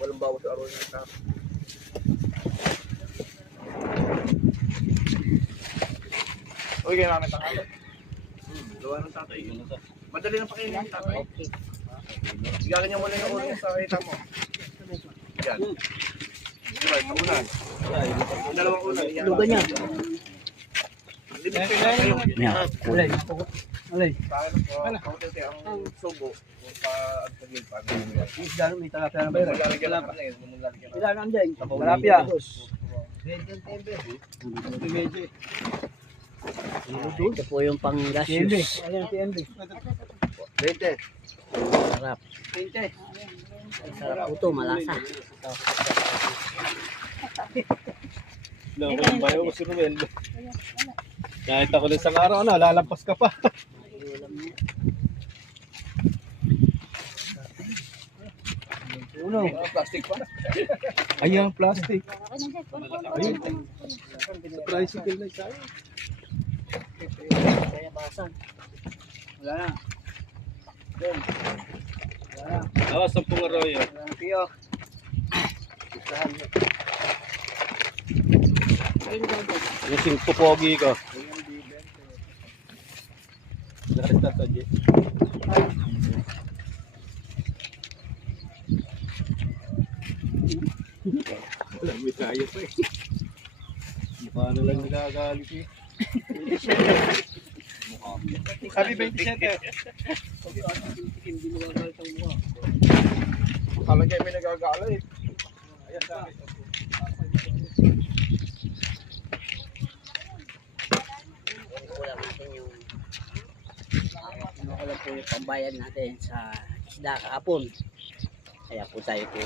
Walang bawas sa araw ng tao. Uy, kaya namin tanghali. Gawa ng tatay. Madali ng pakainin ng tatay. Okay. Igagan niya muna yung ulo sa kita mo. Yan. Right, sa ulan. Dalawang ulan. Lugan niya. Limit kayo na kayo. Alay. Alay. Paano po? Kaunti ang subo. Kung pa ang tagil pa. Isda may talapia na ba yun? Maglalagyan lang na yun. Maglalagyan lang. Ilan ang dyan? Talapia. Ito po yung pang-gaseous. Ayan, TNB. 20. Sarap. Sarap po ito, malasa. Loko yung bayo mo si Ruel. Kahit ako lang sa araw, lalampas ka pa. Uno. Plastic pa. Ayan, plastic. Ayun. Sa tricycle na isa. Kaya basan. Wala na. Awas, 10 arroyo. Wala na piyo. Yung 5 pogi ko. Lahat na to, Jay. Wala, may tayo pa eh. Mukha na lang nagagalit eh. Sabi 27. Akala niya may nagagala eh. Ayan, sabi. Wala natin yung kinukulang po yung pambayad natin sa isda kahapon. Kaya po tayo po